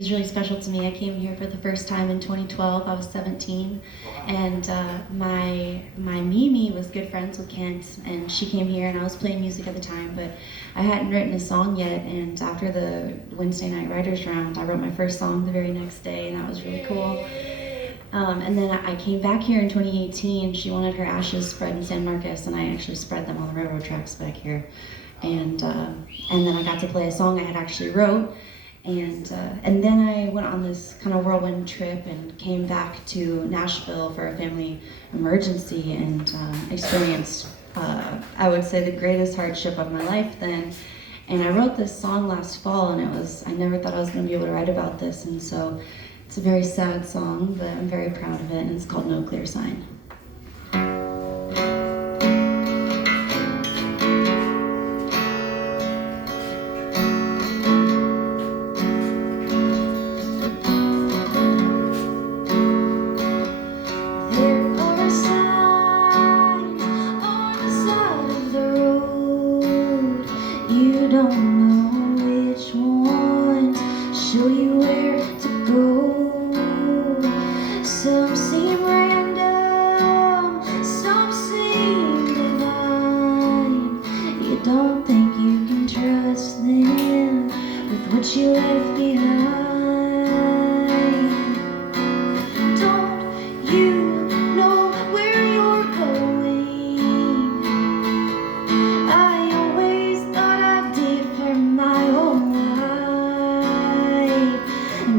It's really special to me. I came here for the first time in 2012. I was 17, and my Mimi was good friends with Kent, and she came here, and I was playing music at the time, but I hadn't written a song yet. And after the Wednesday night writers round, I wrote my first song the very next day, and that was really cool. And then I came back here in 2018. She wanted her ashes spread in San Marcos, and I actually spread them on the railroad tracks back here. And then I got to play a song I had actually wrote. And then I went on this kind of whirlwind trip and came back to Nashville for a family emergency and experienced, I would say, the greatest hardship of my life then. And I wrote this song last fall, and I never thought I was going to be able to write about this. And so it's a very sad song, but I'm very proud of it, and it's called No Clear Sign. Don't know which ones show you where to go. Some seem random, some seem divine. You don't think you can trust them with what you left behind. Don't you know where you're going?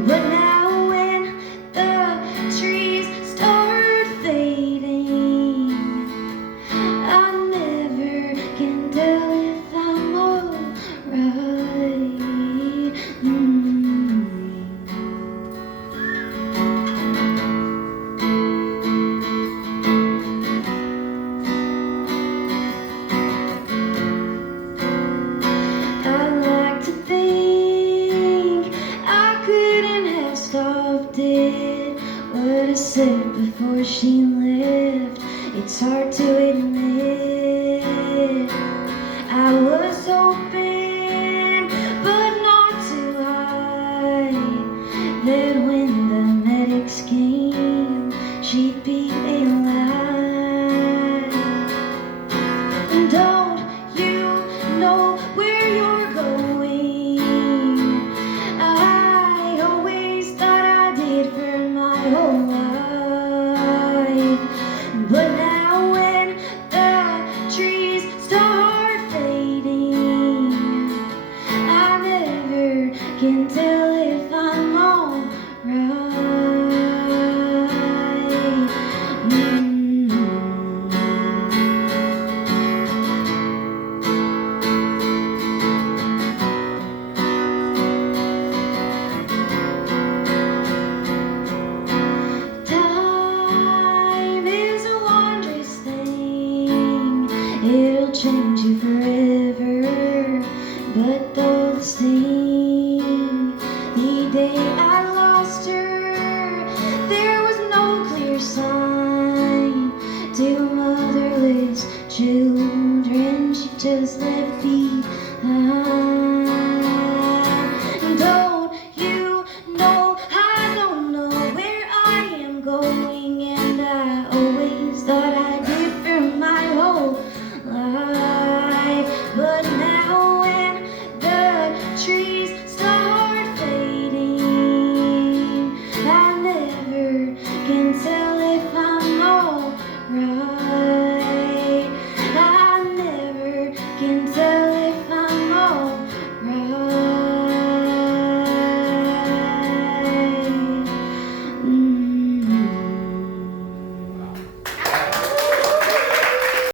But now when the trees start fading, I never can tell if I'm alright. I like to think I couldn't have stopped it. What I said before she left, it's hard to admit. I was hoping, but not too high, that when the medics came, she'd be alive. Don't you know where you're going? I always thought I did for my whole life. But now when the trees start fading, I never can tell if I'm alright. It'll change you forever, but though the sting, the day I lost her, there was no clear sign. Two motherless children she just left behind.